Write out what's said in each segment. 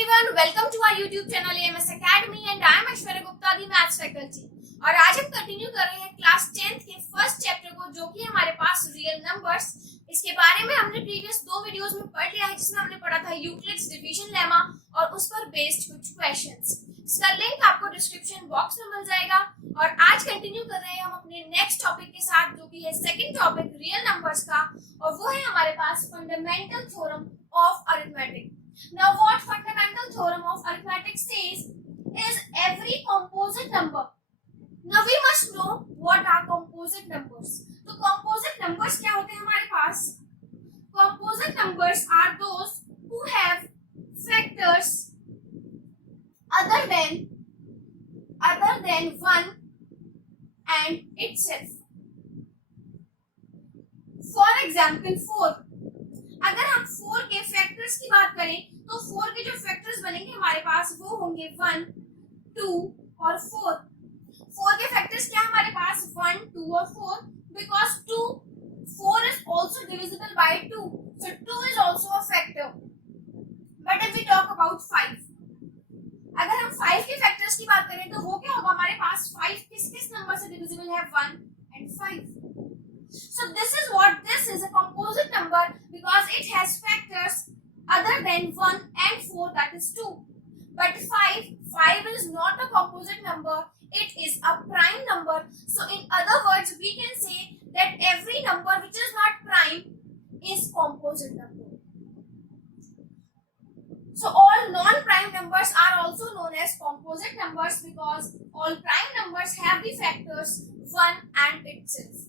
everyone, welcome to our YouTube channel AMS Academy and I am Aishwarya Gupta, the Maths faculty। और आज हम continue कर रहे हैं क्लास 10th के फर्स्ट चैप्टर को, जो कि हमारे पास रियल नंबर्स। इसके बारे में हमने प्रीवियस 2 वीडियोस में पढ़ लिया है, जिसमें हमने पढ़ा था यूक्लिड्स डिवीजन लेमा और उस पर बेस्ड कुछ क्वेश्चंस। इसका लिंक आपको डिस्क्रिप्शन बॉक्स में मिल जाएगा। और आज कंटिन्यू कर रहे हैं हम अपने नेक्स्ट टॉपिक के साथ, जो कि है सेकंड टॉपिक रियल नंबर्स का, और वो है हमारे पास fundamental theorem of arithmetic. Now what fundamental theorem of arithmetic says is every composite number. Now we must know what are composite numbers. तो composite numbers क्या होते हैं हमारे पास? Composite numbers are those who have factors other than 1 and itself. For example 4. अगर हम 4 के factors की बात करें तो 4 के जो फैक्टर्स बनेंगे हमारे पास वो होंगे 1, 2 और 4। 4 के फैक्टर्स क्या हमारे पास 1, 2 और 4, because 4 is also divisible by 2, so 2 is also a factor। But if we talk about 5, अगर हम 5 के फैक्टर्स की बात करें तो वो क्या होगा हमारे पास 5 किस नंबर से डिविजिबल है 1 and 5। So this is what this is, a composite number, because it has factors other than 1 and 4, that is 2. But 5 is not a composite number, it is a prime number. So in other words, we can say that every number which is not prime is composite number. So all non-prime numbers are also known as composite numbers, because all prime numbers have the factors 1 and itself.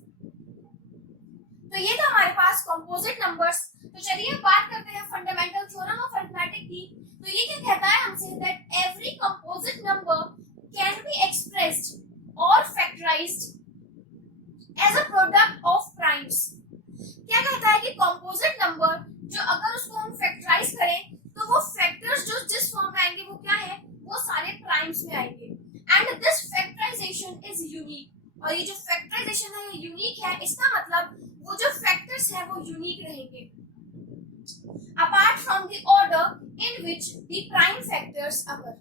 तो ये था हमारे पास composite numbers. तो चलिए बात करते हैं fundamental theorem of arithmetic की। तो ये क्या कहता है हमसे, that every composite number can be expressed or factorised as a product of primes. क्या कहता है कि कंपोजिट नंबर जो अगर उसको हम फैक्टराइज करें तो वो फैक्टर्स जो जिस फॉर्म में आएंगे वो क्या है, वो सारे प्राइम्स में आएंगे। And this factorization is unique. और ये जो फैक्टराइजेशन है ये यूनिक है, इसका मतलब वो जो फैक्टर्स है वो यूनिक रहेंगे, apart from the order in which the prime factors occur.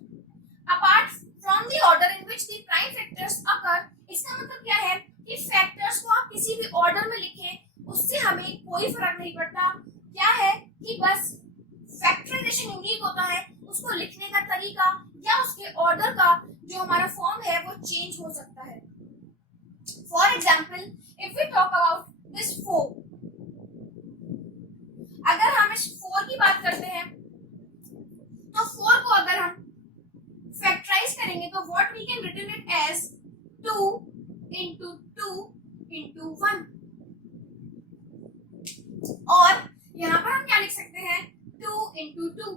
Apart from the order in which the prime factors occur, इसका मतलब क्या है कि फैक्टर्स को आप किसी भी ऑर्डर में लिखें उससे हमें कोई फर्क नहीं पड़ता। क्या है कि बस फैक्टराइजेशन यूनिक होता है, उसको लिखने का तरीका या उसके ऑर्डर का जो हमारा फॉर्म है वो चेंज हो सकता है। For example, if we talk about this 4, अगर हम इस 4 की बात करते हैं तो 4 को अगर हम फैक्टराइज करेंगे तो what we can written it as 2 into 2 into 1, और यहाँ पर हम क्या लिख सकते हैं 2 into 2।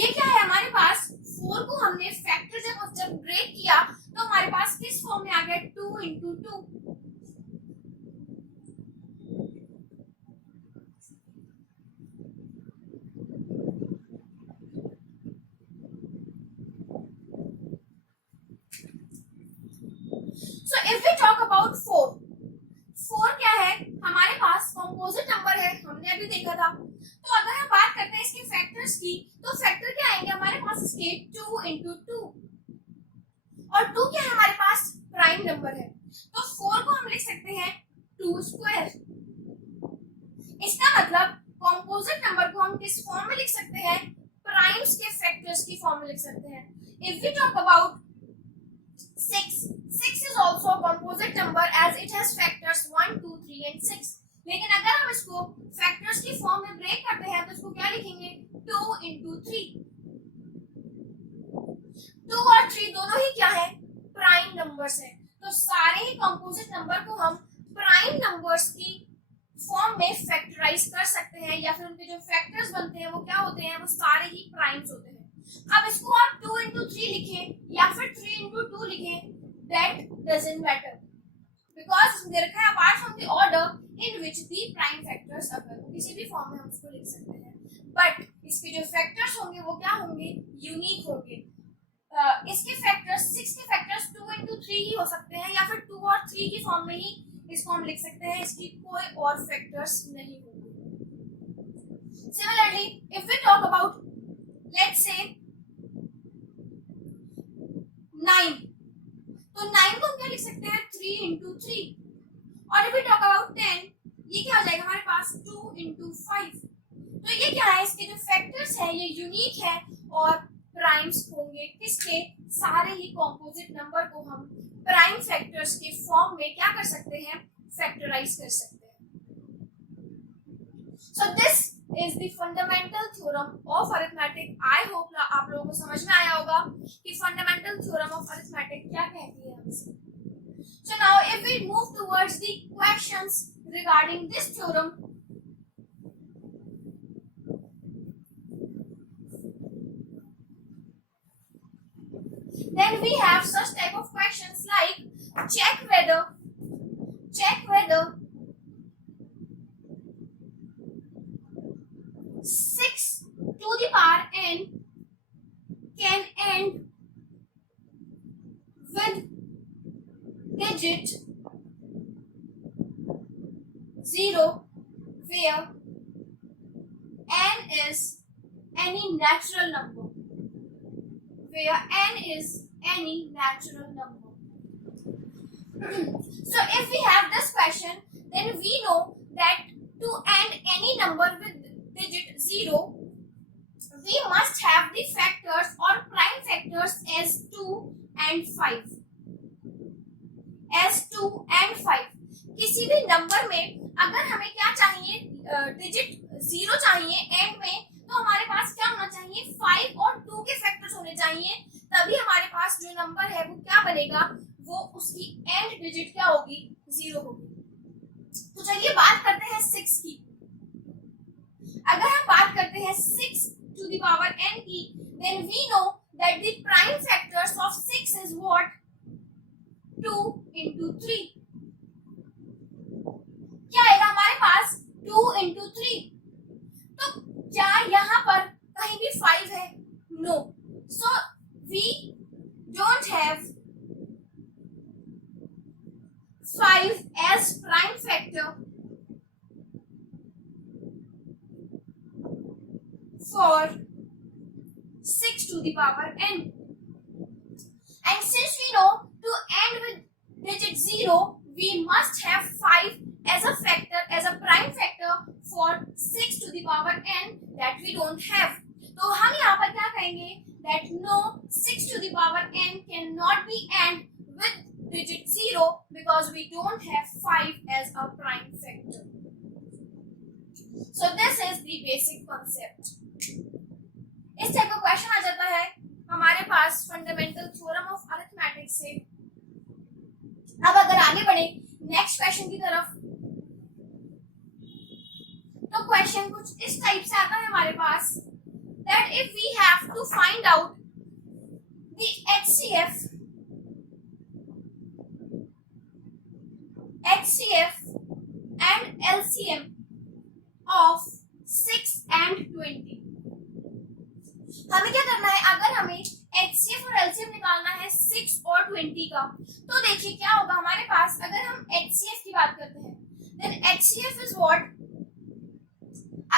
ये क्या है हमारे पास 4 को हमने फैक्टर जब ब्रेक किया तो हमारे पास किस फॉर्म में आ गया 2 into 2। So if we talk about 4 क्या है हमारे पास कंपोजिट नंबर है, हमने अभी देखा था। तो अगर हम बात करते हैं इसके फैक्टर्स की तो फैक्टर क्या आएंगे हमारे पास इसके 2 into 2, और 2 क्या है हमारे पास प्राइम नंबर है, तो 4 को हम लिख सकते हैं 2 स्क्वायर। इसका मतलब कंपोजिट नंबर को हम किस फॉर्म में लिख सकते हैं, प्राइम्स के फैक्टर्स की फॉर्म में लिख सकते हैं। If we talk about 6 is also a composite number as it has factors 1, 2, 3 and 6। लेकिन अगर हम इसको फैक्टर्स की फॉर्म में ब्रेक करते हैं तो इसको क्या लिखेंगे 2 into 3। 2 और 3 दोनों ही क्या है, प्राइम नंबर्स हैं। तो सारे ही कंपोजिट नंबर को हम प्राइम नंबर्स की फॉर्म में फैक्टराइज कर सकते हैं, या फिर उनके जो फैक्टर्स बनते हैं वो क्या होते हैं, वो सारे ही प्राइम्स होते हैं। अब इसको आप 2 into 3 लिखें या फिर 3 into 2 लिखें, that doesn't matter, because इसमें रखा है apart from the order in which the prime factors occur। किसी भी फॉर्म में हम उसको लिख सकते हैं, बट इसके जो फैक्टर्स होंगे वो क्या होंगे, यूनिक होंगे। इसके फैक्टर्स 6 के फैक्टर्स 2 into 3 ही हो सकते हैं, या फिर 2 और 3 की फॉर्म में ही इसको हम लिख सकते हैं, इसकी कोई और फैक्टर्स नहीं होंगे। Similarly, if we talk about, let's say 9, तो 9 को हम क्या लिख सकते हैं 3 into 3. और if we talk about 10, ये क्या हो जाएगा हमारे पास 2 into 5. तो ये क्या है, इसके जो फैक्टर्स है ये यूनिक है और प्राइम्स होंगे किसके, सारे ही कॉम्पोजिट नंबर को हम प्राइम फैक्टर्स के फॉर्म में क्या कर सकते हैं, फैक्टराइज कर सकते हैं. So this is the fundamental theorem of arithmetic. I hope आप लोगों को समझ में आया होगा कि फंडामेंटल थ्योरम ऑफ अरिथमेटिक क्या कहती है हमसे. So now if we move towards the questions regarding this theorem, then we have such type of questions like check whether 6 to the power n can end with digit 0 where n is any natural number. So if we have this question, then we know that to end any number with digit 0, we must have the factors or prime factors as 2 and 5. किसी भी number में अगर हमें क्या चाहिए, digit 0 चाहिए and में, तो हमारे पास क्या होना चाहिए, 5 और 2 के फैक्टर्स होने चाहिए. तभी हमारे पास जो नंबर है वो क्या बनेगा, वो उसकी एंड डिजिट क्या होगी, 0 होगी. तो चलिए बात करते हैं 6 की. अगर हम बात करते हैं 6 to the power n की, then we know that the prime factors of 6 is what, 2 into 3. क्या आएगा हमारे पास 2 into 3. तो क्या यहाँ पर कहीं भी 5 है, no. So we don't have 5 as prime factor for 6 to the power n. And since we know to end with digit 0, we must have 5 as a factor, as a prime factor for 6 to the power n that we don't have. तो हम यहाँ पर क्या कहेंगे, that no 6 to the power n cannot be end with digit 0 because we don't have 5 as a prime factor. So this is the basic concept. इस type का question आ जाता है हमारे पास फंडामेंटल थ्योरम ऑफ अरिथमेटिक से. अब अगर आगे बढ़े नेक्स्ट क्वेश्चन की तरफ, तो क्वेश्चन कुछ इस टाइप से आता है हमारे पास, that if we have to find out the HCF and LCM of 6 and 20. हमें क्या करना है, अगर हमें HCF और LCM निकालना है 6 और 20 का, तो देखिए क्या होगा हमारे पास. अगर हम HCF की बात करते हैं, then HCF is what,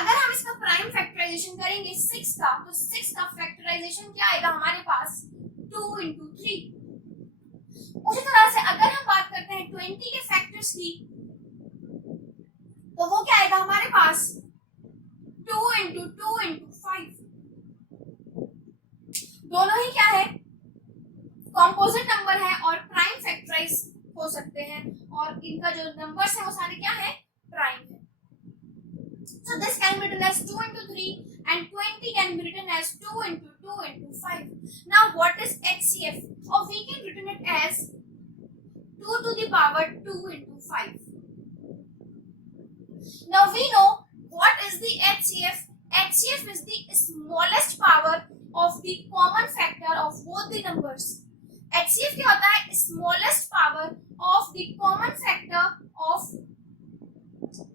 अगर हम इसका प्राइम फैक्टराइजेशन करेंगे 6 का, तो 6 का फैक्टराइजेशन क्या आएगा हमारे पास, 2 into 3. उसी तरह से अगर हम बात करते हैं 20 के फैक्टर्स की, तो वो क्या आएगा हमारे पास, 2 into 5. दोनों ही क्या है, कॉम्पोजिट नंबर है और प्राइम फैक्टराइज हो सकते हैं, और इनका जो नंबर्स है वो सारे क्या है, प्राइम है. So this can be written as 2 into 3 and 20 can be written as 2 into 2 into 5. Now what is HCF? Or we can written it as 2 to the power 2 into 5. Now we know what is the HCF. HCF is the smallest power of the common factor of both the numbers. HCF क्या होता है, smallest power of the common factor of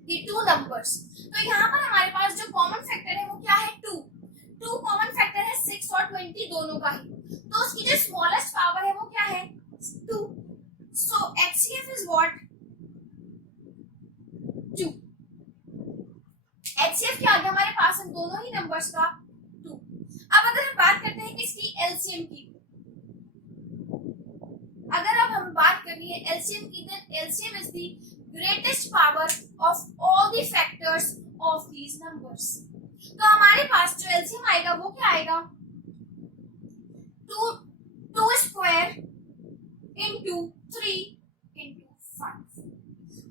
the two numbers. तो यहाँ पर हमारे पास जो common factor है वो क्या है, 2 कॉमन फैक्टर है 6 और 20 दोनों का ही, तो उसकी जो स्मॉलेस्ट पावर है वो क्या है, 2. सो HCF इज व्हाट, 2. HCF क्या आ गया हमारे पास इन दोनों ही नंबर्स का 2। अब अगर हम बात करते हैं किसकी, एलसीएम की, अगर अब हम बात करनी है एलसीएम की, then LCM is the greatest power of all the factors of these numbers. तो हमारे पास जो एलसीएम आएगा वो क्या आएगा, 2 स्क्वायर इंटू 3 इंटू 5।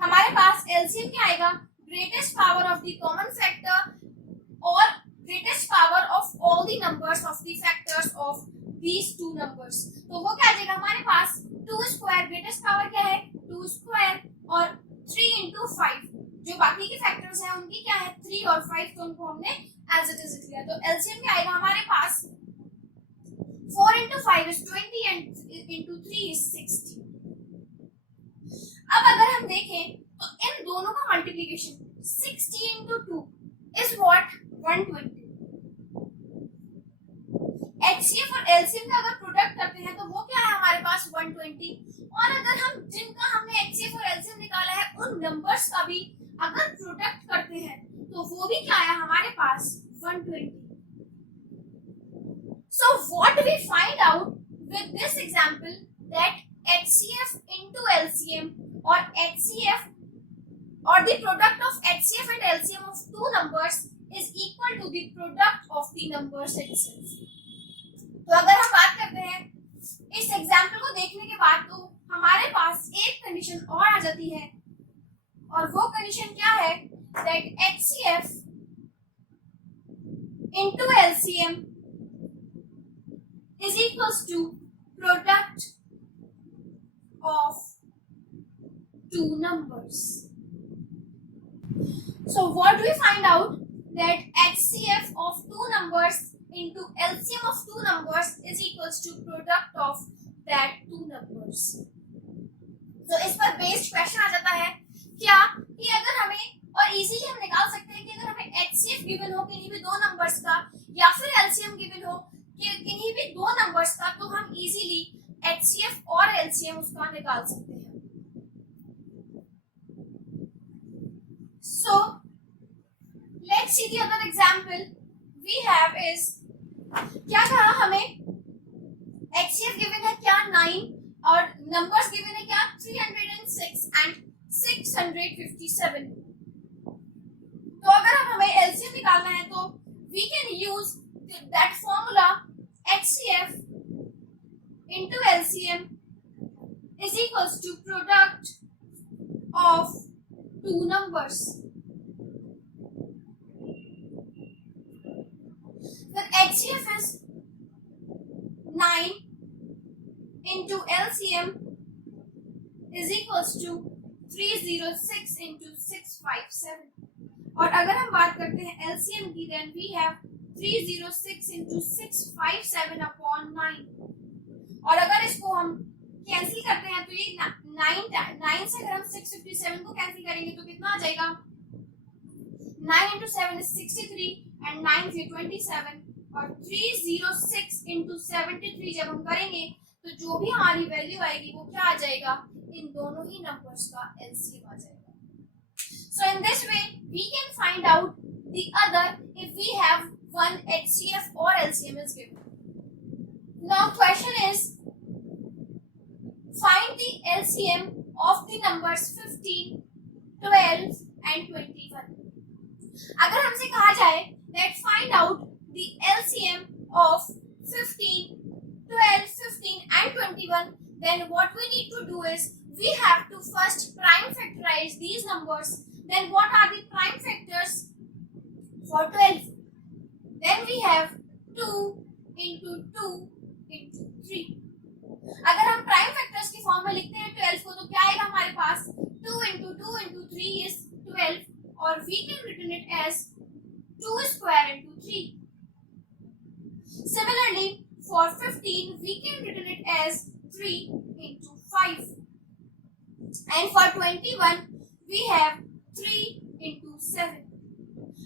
हमारे पास एलसीएम क्या आएगा, greatest power of the common factor और greatest power of all the numbers of the factors of these two numbers. तो वो क्या आ जाएगा हमारे पास, 2 स्क्वायर, ग्रेटेस्ट पावर क्या है 2 स्क्वायर, और 3 इंटू 5, जो बाकी के फैक्टर्स हैं उनकी क्या है 3 और 5, तो उनको हमने एज इट इज लिया। तो एलसीएम क्या आएगा हमारे पास, 4 into 5 is 20 and into 3 is 60। अब अगर हम देखें तो इन दोनों का multiplication 60 into 2 is what 120। HCF और एलसीएम का अगर प्रोडक्ट करते हैं तो वो क्या है हमारे पास 120, और अगर हम जिनका हमने एचसीएफ और एलसीएम निकाला है उन नंबर्स का भी अगर प्रोडक्ट करते हैं तो वो भी क्या आया हमारे पास 120। So what we find out with this example that HCF into LCM or HCF or the product of HCF and LCM of two numbers is equal to the product of the numbers itself। तो अगर हम बात करते हैं इस example को देखने के बाद तो हमारे पास एक कंडीशन और आ जाती है, और वो कंडीशन क्या है, that HCF into LCM is equals to product of two numbers। So what do we find out, that HCF of two numbers into LCM of two numbers is equals to product of that two numbers। तो इस पर based question आ जाता है क्या, कि अगर हमें, और इजीली हम निकाल सकते हैं कि अगर हमें HCF गिवन हो किन्हीं भी दो नंबर्स का या फिर LCM गिवन हो कि किन्हीं भी दो नंबर्स का, तो हम इजीली HCF और LCM उसका निकाल सकते हैं। So let's see the other example we have is, क्या कहा हमें, HCF गिवन है क्या 9 और नंबर्स गिवन है क्या 306 एंड 657। तो अगर हमें LCM निकालना है तो we can use that formula HCF into LCM is equals to product of two numbers। Then HCF is 9 into LCM is equals to 306 into 657। और अगर हम बात करते हैं LCM की, then we have 306 into 657 upon 9। और अगर इसको हम कैंसिल करते हैं तो ये 9 से अगर हम 657 को कैंसिल करेंगे तो कितना आ जाएगा, 9 into 7 is 63 and 9 से 27, और 306 into 73 जब हम करेंगे तो जो भी हमारी वैल्यू आएगी वो क्या आ जाएगा, इन दोनों ही नंबर्स का एलसीएम आ जाएगा। So in this way we can find out the other if we have one HCF or LCM is given। Now question is, find the LCM of the numbers 15, 12 and 21। अगर हमसे कहा जाए that find out the LCM of 15, 12, 15 and 21, then what we need to do is we have to first prime factorize these numbers। Then what are the prime factors for 12? Then we have 2 into 2 into 3। अगर हम prime factors की form में लिखते हैं 12 को तो क्या आएगा हमारे पास, 2 into 2 into 3 is 12, और we can written it as 2 square into 3। Similarly for 15 we can written it as 3 into 5, and for 21 we have 3 into 7,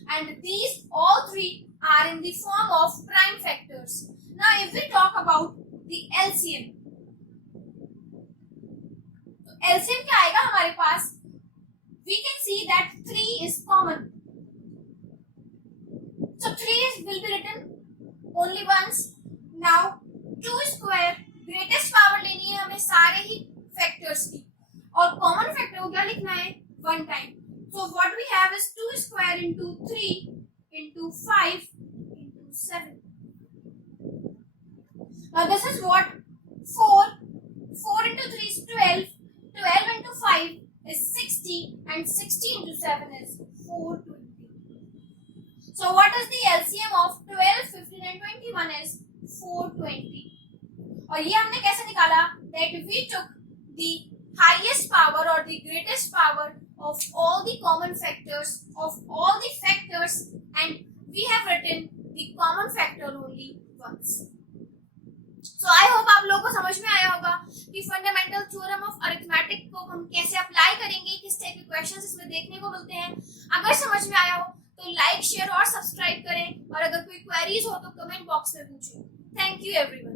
and these all three are in the form of prime factors। Now if we talk about the LCM, तो LCM क्या आएगा हमारे पास, we can see that 3 is common, So 3 will be written only once. Now 2 square greatest power लेनी है हमें सारे ही factors की, और common factor को क्या लिखना है, 1 time. So what we have is 2 square into 3 into 5 into 7. Now this is what 4 into 3 is 12, 12 into 5 is 60, and 60 into 7 is 420. So what is the LCM of 12, 15 and 21 is 420. और ये हमने कैसे निकाला, that we took the highest power or the greatest power of all the common factors of all the factors, and we have written the common factor only once. So I hope आप लोगों को समझ में आया होगा कि fundamental theorem of arithmetic को हम कैसे अप्लाई करेंगे, किस टाइप के क्वेश्चंस इसमें देखने को मिलते हैं. अगर समझ में आया हो तो लाइक, शेयर और सब्सक्राइब करें, और अगर कोई क्वेरीज हो तो कमेंट बॉक्स में पूछें. Thank you everyone.